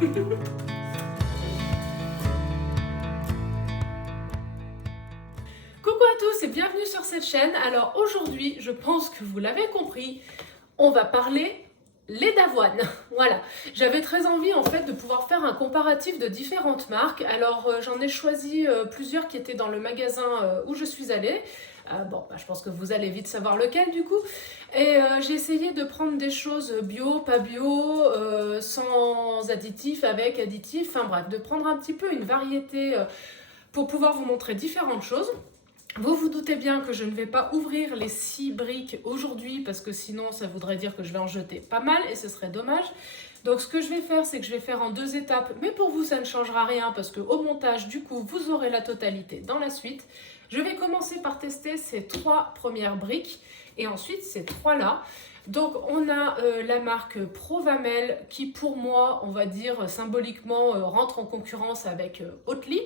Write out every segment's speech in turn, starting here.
Coucou à tous et bienvenue sur cette chaîne. Alors aujourd'hui, je pense que vous l'avez compris, on va parler lait d'avoine. Voilà, j'avais très envie en fait de pouvoir faire un comparatif de différentes marques. Alors j'en ai choisi plusieurs qui étaient dans le magasin où je suis allée. Je pense que vous allez vite savoir lequel du coup. Et j'ai essayé de prendre des choses bio, pas bio, sans additifs, avec additifs, enfin bref, de prendre un petit peu une variété pour pouvoir vous montrer différentes choses. Vous vous doutez bien que je ne vais pas ouvrir les 6 briques aujourd'hui parce que sinon ça voudrait dire que je vais en jeter pas mal et ce serait dommage. Donc ce que je vais faire, c'est que je vais faire en 2 étapes, mais pour vous ça ne changera rien parce qu'au montage du coup vous aurez la totalité dans la suite. Je vais commencer par tester ces 3 premières briques et ensuite ces 3 là. Donc on a la marque Provamel qui pour moi on va dire symboliquement rentre en concurrence avec Oatly.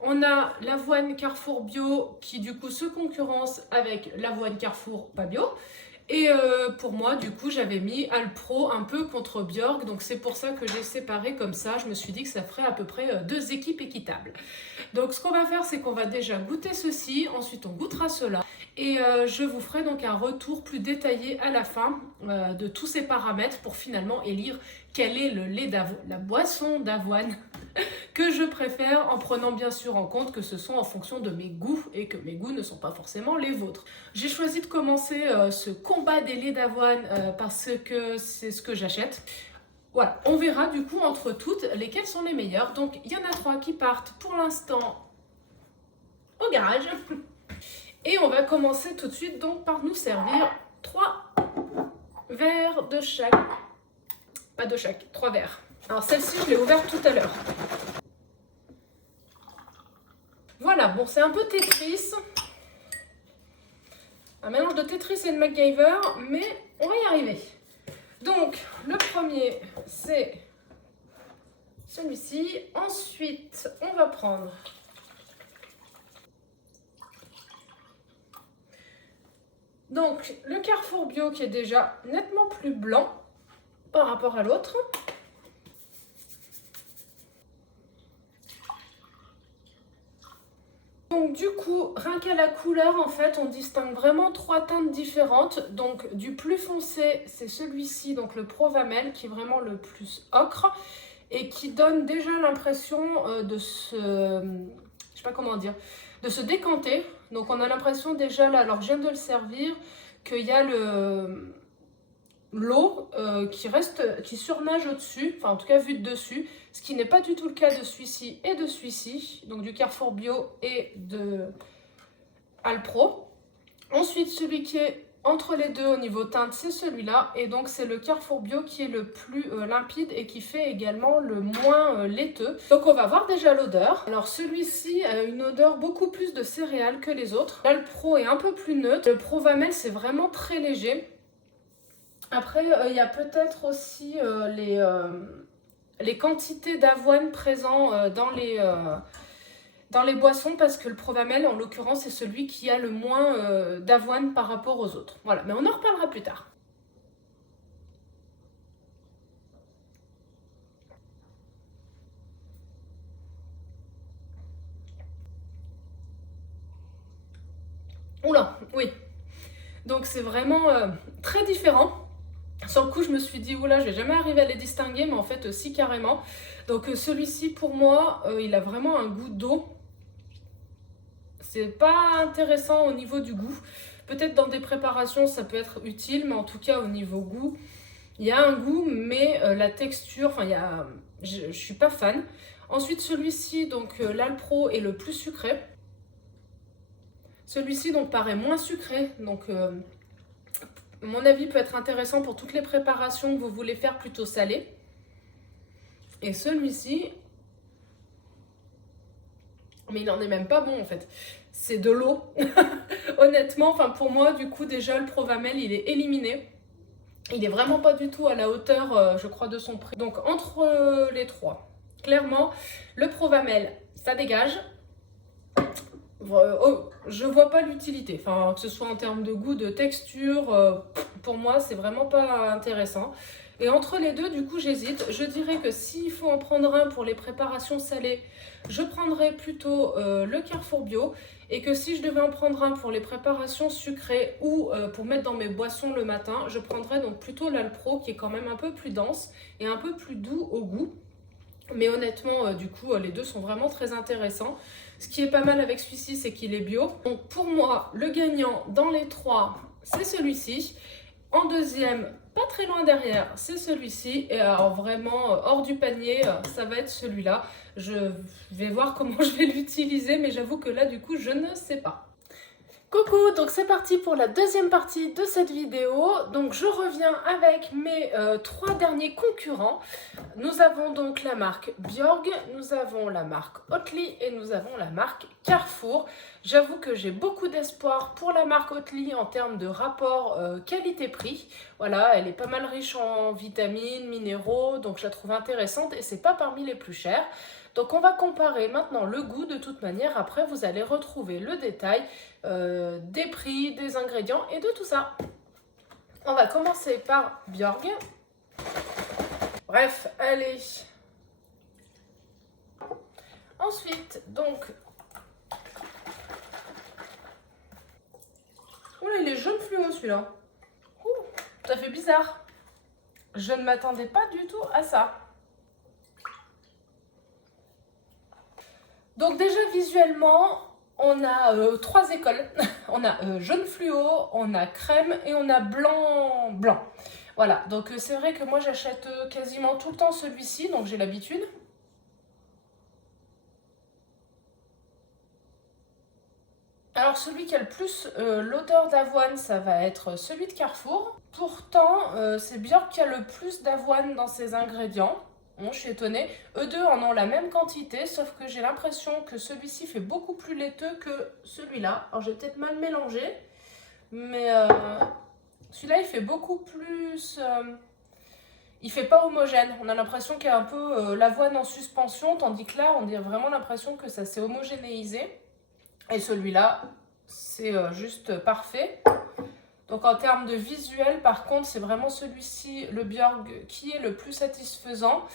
On a l'avoine Carrefour Bio qui du coup se concurrence avec l'avoine Carrefour pas bio. Et pour moi du coup j'avais mis Alpro un peu contre Bjorg, donc c'est pour ça que j'ai séparé comme ça. Je me suis dit que ça ferait à peu près 2 équipes équitables. Donc ce qu'on va faire, c'est qu'on va déjà goûter ceci, ensuite on goûtera cela. Et je vous ferai donc un retour plus détaillé à la fin de tous ces paramètres pour finalement élire quel est le lait d'avoine, la boisson d'avoine que je préfère, en prenant bien sûr en compte que ce sont en fonction de mes goûts et que mes goûts ne sont pas forcément les vôtres. J'ai choisi de commencer ce combat des laits d'avoine parce que c'est ce que j'achète. Voilà, on verra du coup entre toutes lesquelles sont les meilleures. Donc il y en a 3 qui partent pour l'instant au garage. Et on va commencer tout de suite donc par nous servir 3 verres de chaque. Pas de chaque, 3 verres. Alors celle-ci je l'ai ouverte tout à l'heure. Voilà, bon c'est un peu Tetris. Un mélange de Tetris et de MacGyver, mais on va y arriver. Donc le premier c'est celui-ci. Ensuite on va prendre donc le Carrefour Bio qui est déjà nettement plus blanc par rapport à l'autre. Donc du coup, rien qu'à la couleur, en fait, on distingue vraiment 3 teintes différentes. Donc du plus foncé, c'est celui-ci, donc le Provamel, qui est vraiment le plus ocre et qui donne déjà l'impression de se... je sais pas comment dire, de se décanter. Donc on a l'impression déjà là, alors que je viens de le servir, qu'il y a l'eau qui surnage au-dessus, enfin en tout cas vue de dessus, ce qui n'est pas du tout le cas de celui-ci et de celui-ci, donc du Carrefour Bio et de Alpro. Ensuite, celui qui est entre les deux au niveau teinte, c'est celui-là, et donc c'est le Carrefour Bio qui est le plus limpide et qui fait également le moins laiteux. Donc on va voir déjà l'odeur. Alors celui-ci a une odeur beaucoup plus de céréales que les autres. L'Alpro est un peu plus neutre. Le Provamel c'est vraiment très léger. Après, il y a peut-être aussi les quantités d'avoine présentes dans les boissons, parce que le Provamel, en l'occurrence, c'est celui qui a le moins d'avoine par rapport aux autres. Voilà, mais on en reparlera plus tard. Oula, oui. Donc c'est vraiment très différent. Sur le coup, je me suis dit, oula, je vais jamais arriver à les distinguer, mais en fait, si carrément. Donc celui-ci, pour moi, il a vraiment un goût d'eau. C'est pas intéressant au niveau du goût. Peut-être dans des préparations, ça peut être utile, mais en tout cas, au niveau goût, il y a un goût, mais la texture, enfin, je suis pas fan. Ensuite, celui-ci, donc l'Alpro est le plus sucré. Celui-ci, donc, paraît moins sucré, donc... mon avis peut être intéressant pour toutes les préparations que vous voulez faire plutôt salées. Et celui-ci, mais il n'en est même pas bon en fait. C'est de l'eau. Honnêtement, enfin pour moi, du coup, déjà le Provamel, il est éliminé. Il est vraiment pas du tout à la hauteur, je crois, de son prix. Donc entre les 3, clairement, le Provamel, ça dégage. je vois pas l'utilité. Enfin, que ce soit en termes de goût, de texture, pour moi, c'est vraiment pas intéressant. Et entre les deux, du coup, j'hésite. Je dirais que s'il faut en prendre un pour les préparations salées, je prendrais plutôt le Carrefour Bio. Et que si je devais en prendre un pour les préparations sucrées ou pour mettre dans mes boissons le matin, je prendrais donc plutôt l'Alpro qui est quand même un peu plus dense et un peu plus doux au goût. Mais honnêtement, du coup, les deux sont vraiment très intéressants. Ce qui est pas mal avec celui-ci, c'est qu'il est bio. Donc pour moi, le gagnant dans les trois, c'est celui-ci. En deuxième, pas très loin derrière, c'est celui-ci. Et alors vraiment, hors du panier, ça va être celui-là. Je vais voir comment je vais l'utiliser, mais j'avoue que là, du coup, je ne sais pas. Coucou, donc c'est parti pour la deuxième partie de cette vidéo. Donc je reviens avec mes trois derniers concurrents. Nous avons donc la marque Björg, nous avons la marque Oatly et nous avons la marque Carrefour. J'avoue que j'ai beaucoup d'espoir pour la marque Oatly en termes de rapport qualité-prix. Voilà, elle est pas mal riche en vitamines, minéraux, donc je la trouve intéressante et c'est pas parmi les plus chères. Donc on va comparer maintenant le goût de toute manière. Après vous allez retrouver le détail des prix, des ingrédients et de tout ça. On va commencer par Björg. Bref, allez. Ensuite, donc... Oh là, il est jaune fluo celui-là. Ça fait bizarre. Je ne m'attendais pas du tout à ça. Donc déjà visuellement, on a trois écoles. On a jaune fluo, on a crème et on a blanc blanc. Voilà, donc c'est vrai que moi j'achète quasiment tout le temps celui-ci, donc j'ai l'habitude. Alors celui qui a le plus l'odeur d'avoine, ça va être celui de Carrefour. Pourtant, c'est Björk qui a le plus d'avoine dans ses ingrédients. Bon, je suis étonnée. Eux deux en ont la même quantité, sauf que j'ai l'impression que celui-ci fait beaucoup plus laiteux que celui-là. Alors j'ai peut-être mal mélangé, mais celui-là il fait beaucoup plus... il fait pas homogène. On a l'impression qu'il y a un peu l'avoine en suspension, tandis que là on a vraiment l'impression que ça s'est homogénéisé. Et celui-là, c'est juste parfait. Donc en termes de visuel, par contre, c'est vraiment celui-ci, le Björg, qui est le plus satisfaisant.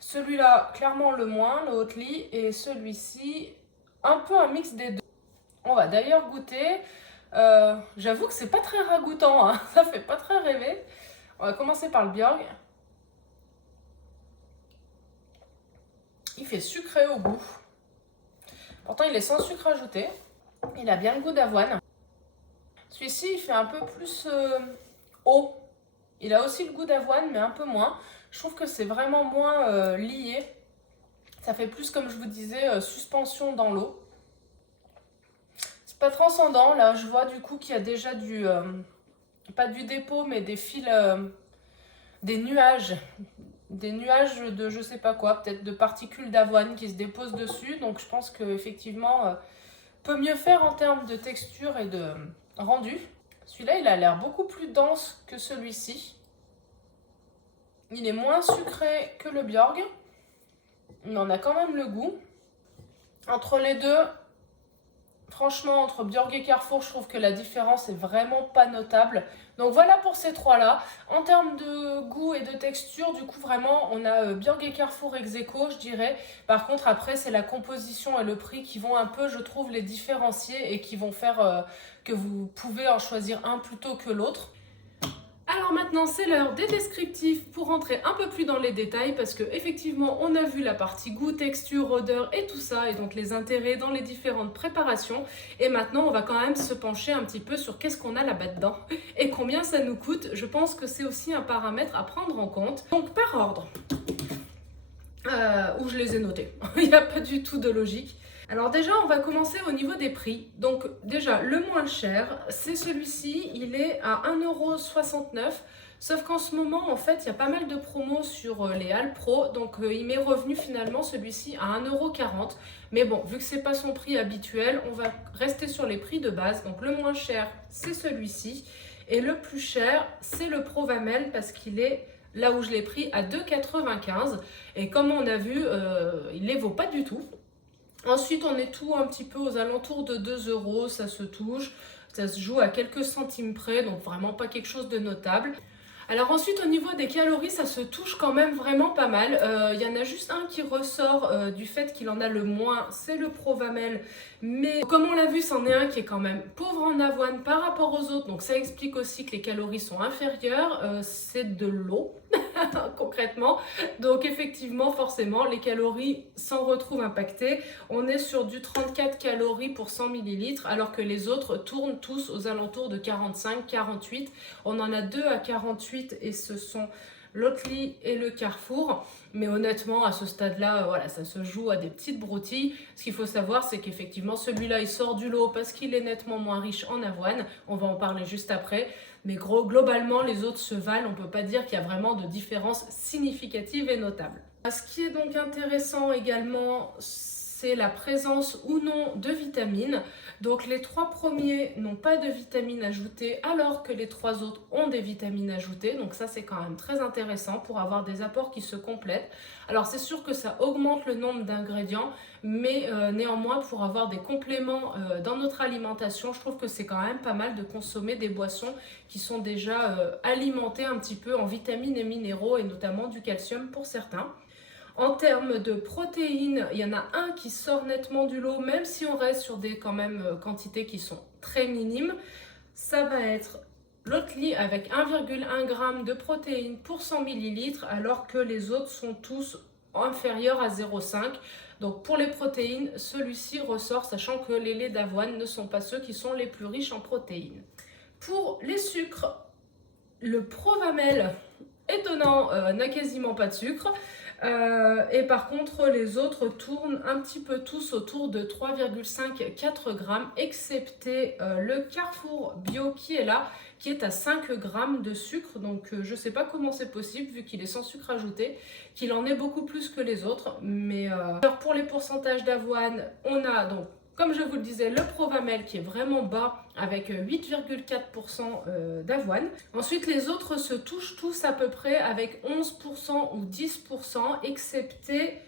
Celui-là, clairement le moins, le Oatly, et celui-ci, un peu un mix des deux. On va d'ailleurs goûter. J'avoue que c'est pas très ragoûtant, hein. Ça fait pas très rêver. On va commencer par le Björg. Il fait sucré au goût. Pourtant, il est sans sucre ajouté. Il a bien le goût d'avoine. Celui-ci, il fait un peu plus eau. Il a aussi le goût d'avoine, mais un peu moins. Je trouve que c'est vraiment moins lié. Ça fait plus, comme je vous disais, suspension dans l'eau. C'est pas transcendant. Là, je vois du coup qu'il y a déjà du... pas du dépôt, mais des fils... des nuages. Des nuages de je sais pas quoi. Peut-être de particules d'avoine qui se déposent dessus. Donc, je pense qu'effectivement... peut mieux faire en termes de texture et de rendu. Celui-là, il a l'air beaucoup plus dense que celui-ci. Il est moins sucré que le Björg. Mais on a quand même le goût. Entre les deux, franchement, entre Björg et Carrefour, je trouve que la différence est vraiment pas notable. Donc voilà pour ces trois-là. En termes de goût et de texture, du coup, vraiment, on a Björg et Carrefour ex aequo, je dirais. Par contre, après, c'est la composition et le prix qui vont un peu, je trouve, les différencier et qui vont faire que vous pouvez en choisir un plutôt que l'autre. Alors maintenant, c'est l'heure des descriptifs pour rentrer un peu plus dans les détails parce que effectivement, on a vu la partie goût, texture, odeur et tout ça et donc les intérêts dans les différentes préparations. Et maintenant, on va quand même se pencher un petit peu sur qu'est-ce qu'on a là-bas dedans et combien ça nous coûte. Je pense que c'est aussi un paramètre à prendre en compte. Donc par ordre, où je les ai notés. Il n'y a pas du tout de logique. Alors déjà, on va commencer au niveau des prix. Donc déjà, le moins cher, c'est celui-ci. Il est à 1,69 €. Sauf qu'en ce moment, en fait, il y a pas mal de promos sur les Alpro. Donc il m'est revenu finalement celui-ci à 1,40 €. Mais bon, vu que c'est pas son prix habituel, on va rester sur les prix de base. Donc le moins cher, c'est celui-ci. Et le plus cher, c'est le Provamel parce qu'il est... là où je l'ai pris à 2,95 €. Et comme on a vu, il ne les vaut pas du tout. Ensuite, on est tout un petit peu aux alentours de 2 euros, ça se touche. Ça se joue à quelques centimes près, donc vraiment pas quelque chose de notable. Alors ensuite, au niveau des calories, ça se touche quand même vraiment pas mal. Il y en a juste un qui ressort du fait qu'il en a le moins, c'est le Provamel. Mais comme on l'a vu, c'en est un qui est quand même pauvre en avoine par rapport aux autres. Donc ça explique aussi que les calories sont inférieures. C'est de l'eau, concrètement. Donc effectivement, forcément, les calories s'en retrouvent impactées. On est sur du 34 calories pour 100 millilitres, alors que les autres tournent tous aux alentours de 45-48. On en a deux à 48 et ce sont l'Oatly et le Carrefour. Mais honnêtement, à ce stade-là, voilà, ça se joue à des petites broutilles. Ce qu'il faut savoir, c'est qu'effectivement, celui-là, il sort du lot parce qu'il est nettement moins riche en avoine. On va en parler juste après. Mais globalement, les autres se valent. On ne peut pas dire qu'il y a vraiment de différences significatives et notables. Ce qui est donc intéressant également, c'est la présence ou non de vitamines. Donc les 3 premiers n'ont pas de vitamines ajoutées alors que les 3 autres ont des vitamines ajoutées. Donc ça, c'est quand même très intéressant pour avoir des apports qui se complètent. Alors c'est sûr que ça augmente le nombre d'ingrédients, mais néanmoins pour avoir des compléments dans notre alimentation, je trouve que c'est quand même pas mal de consommer des boissons qui sont déjà alimentées un petit peu en vitamines et minéraux et notamment du calcium pour certains. En termes de protéines, il y en a un qui sort nettement du lot, même si on reste sur des quand même quantités qui sont très minimes. Ça va être l'Oatly avec 1,1 g de protéines pour 100 ml, alors que les autres sont tous inférieurs à 0,5 g. Donc pour les protéines, celui-ci ressort, sachant que les laits d'avoine ne sont pas ceux qui sont les plus riches en protéines. Pour les sucres, le Provamel, étonnant, n'a quasiment pas de sucre. Et par contre, les autres tournent un petit peu tous autour de 3,5-4 grammes, excepté le Carrefour Bio qui est là, qui est à 5 grammes de sucre. Donc je ne sais pas comment c'est possible, vu qu'il est sans sucre ajouté, qu'il en est beaucoup plus que les autres. Mais alors pour les pourcentages d'avoine, on a donc, comme je vous le disais, le Provamel qui est vraiment bas avec 8,4% d'avoine. Ensuite, les autres se touchent tous à peu près avec 11% ou 10%, excepté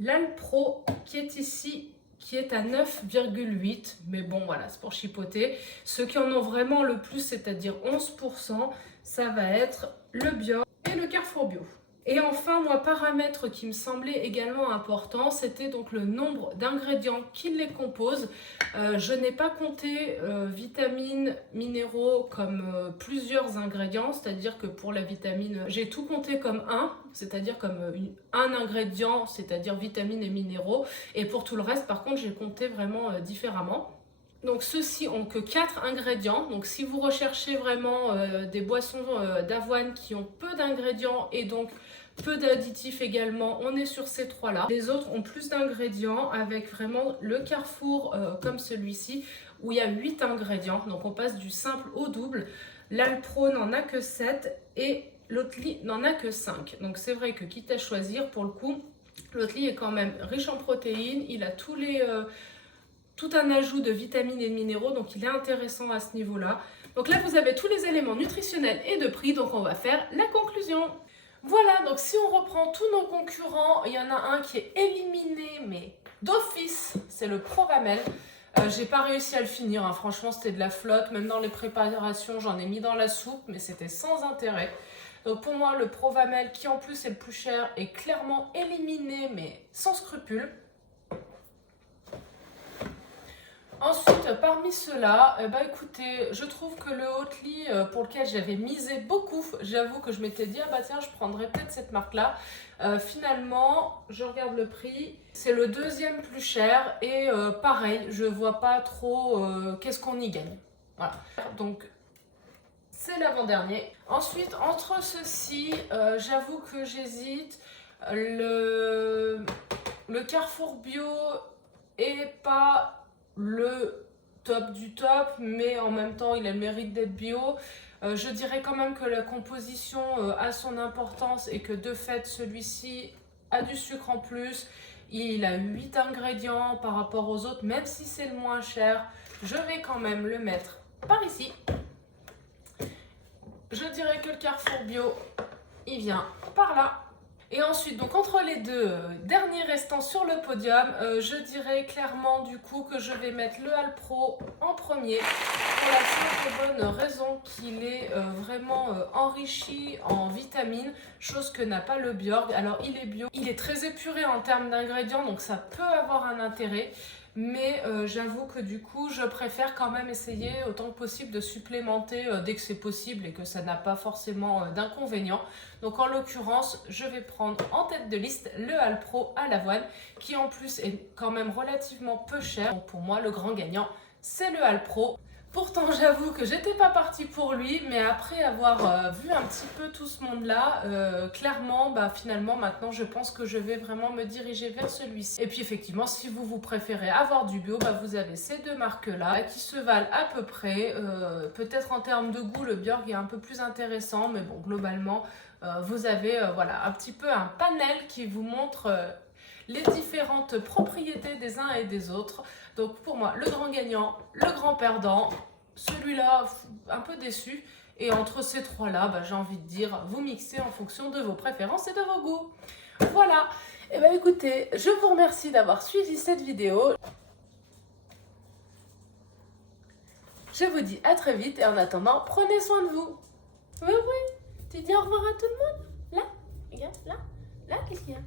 l'Alpro qui est ici, qui est à 9,8%. Mais bon, voilà, c'est pour chipoter. Ceux qui en ont vraiment le plus, c'est-à-dire 11%, ça va être le Bio et le Carrefour Bio. Et enfin, moi, paramètre qui me semblait également important, c'était donc le nombre d'ingrédients qui les composent. Je n'ai pas compté vitamines, minéraux comme plusieurs ingrédients, c'est-à-dire que pour la vitamine, j'ai tout compté comme un, c'est-à-dire comme un ingrédient, c'est-à-dire vitamines et minéraux. Et pour tout le reste, par contre, j'ai compté vraiment différemment. Donc ceux-ci ont que 4 ingrédients, donc si vous recherchez vraiment des boissons d'avoine qui ont peu d'ingrédients et donc peu d'additifs également, on est sur ces 3-là. Les autres ont plus d'ingrédients avec vraiment le Carrefour comme celui-ci où il y a 8 ingrédients, donc on passe du simple au double. L'Alpro n'en a que 7 et l'Oatly n'en a que 5. Donc c'est vrai que quitte à choisir, pour le coup, l'Oatly est quand même riche en protéines, il a tout un ajout de vitamines et de minéraux, donc il est intéressant à ce niveau-là. Donc là, vous avez tous les éléments nutritionnels et de prix, donc on va faire la conclusion. Voilà, donc si on reprend tous nos concurrents, il y en a un qui est éliminé, mais d'office, c'est le Provamel. J'ai pas réussi à le finir, hein. Franchement c'était de la flotte, même dans les préparations j'en ai mis dans la soupe, mais c'était sans intérêt. Donc pour moi le Provamel, qui en plus est le plus cher, est clairement éliminé, mais sans scrupule. Ensuite, parmi ceux-là, écoutez, je trouve que le Oatly, pour lequel j'avais misé beaucoup, j'avoue que je m'étais dit, ah bah tiens, je prendrais peut-être cette marque-là. Finalement, je regarde le prix, c'est le deuxième plus cher et pareil, je vois pas trop qu'est-ce qu'on y gagne. Voilà, donc c'est l'avant-dernier. Ensuite, entre ceux-ci, j'avoue que j'hésite. Le Carrefour Bio est pas le top du top, mais en même temps il a le mérite d'être bio. Je dirais quand même que la composition a son importance et que de fait celui-ci a du sucre en plus. Il a 8 ingrédients par rapport aux autres, même si c'est le moins cher, je vais quand même le mettre par ici. Je dirais que le Carrefour Bio, il vient par là. Et ensuite, donc entre les deux derniers restants sur le podium, je dirais clairement du coup que je vais mettre le Alpro en premier pour la simple et bonne raison qu'il est vraiment enrichi en vitamines, chose que n'a pas le Bjorg. Alors il est bio, il est très épuré en termes d'ingrédients, donc ça peut avoir un intérêt. Mais j'avoue que du coup, je préfère quand même essayer autant que possible de supplémenter dès que c'est possible et que ça n'a pas forcément d'inconvénients. Donc en l'occurrence, je vais prendre en tête de liste le Alpro à l'avoine qui en plus est quand même relativement peu cher. Donc pour moi, le grand gagnant, c'est le Alpro. Pourtant, j'avoue que j'étais pas partie pour lui, mais après avoir vu un petit peu tout ce monde-là, clairement, finalement, maintenant, je pense que je vais vraiment me diriger vers celui-ci. Et puis, effectivement, si vous préférez avoir du bio, vous avez ces deux marques-là qui se valent à peu près. Peut-être en termes de goût, le Bjorg est un peu plus intéressant, mais bon, globalement, vous avez voilà, un petit peu un panel qui vous montre les différentes propriétés des uns et des autres. Donc pour moi, le grand gagnant, le grand perdant, celui-là un peu déçu. Et entre ces trois-là, j'ai envie de dire, vous mixez en fonction de vos préférences et de vos goûts. Voilà. Et écoutez, je vous remercie d'avoir suivi cette vidéo. Je vous dis à très vite et en attendant, prenez soin de vous. Oui, tu dis au revoir à tout le monde. Là, regarde, là, qu'est-ce qu'il y a